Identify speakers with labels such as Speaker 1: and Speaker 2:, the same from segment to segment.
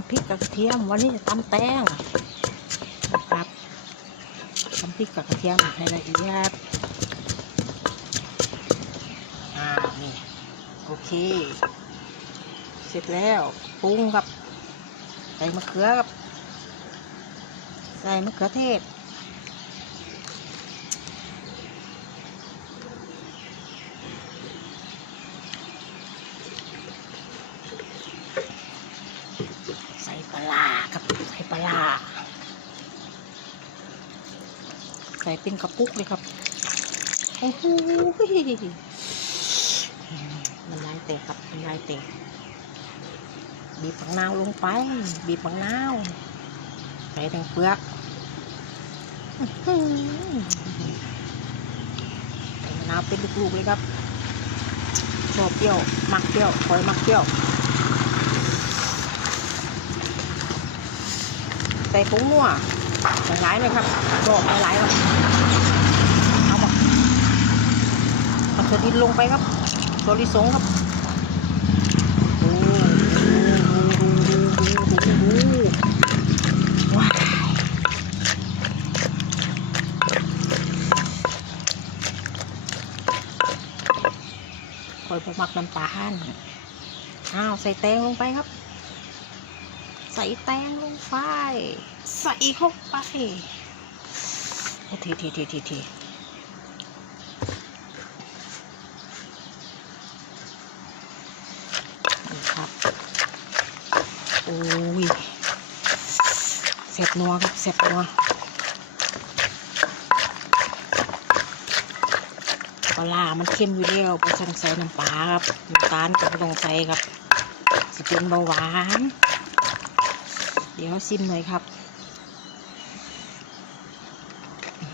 Speaker 1: ำพริกกับกระเทียม วันนี้จะตำแตงนะครับตำพริกกับกระเทียมให้ละเอียดอ่านี่โอเค เสร็จแล้วปรุงกับใส่มะเขือกับใส่มะเขือเทศ ใส่ปลาร้าครับใส่ปลาร้า ใส่เป็นกระปุกเลยครับ โอ้โหมันลายเตะครับมันลายเตะบีบผักนาวลงไป บีบผักนาวใส่ทั้งเปลือกใส่มะนาวเป็นลูกๆเลยครับชอบเปรี้ยว มักเปรี้ยวคอยมักเปรี้ยวใส่ผงนัว หลายเลยครับโดอกหลายๆครับเอามาเอาตัวดินลงไปครับตัวลิสงครับคอยพวกมักน้ำตาลอ้าวใส่แตงลงไปครับ ใส่แตงลงไปใส่เข้าไปโอ้ทีทีทีทีทีนี่ครับโอ้ยเสร็จนัวครับเสร็จนัวปลาร้ามันเค็มอยู่แล้วเพราะฉันใส่น้ำปลาครับน้ำตาลก็ไม่ต้องใส่ครับ สิเป็นเบาหวาน เดี๋ยวชิมหน่อยครับอื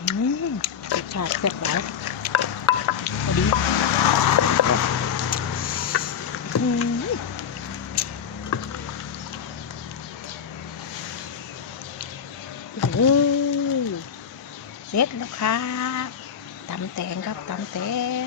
Speaker 1: มรสชาติแซ่บหลายพอดีอืมโอ้เสร็จแล้วครับตำแตงครับตำแตง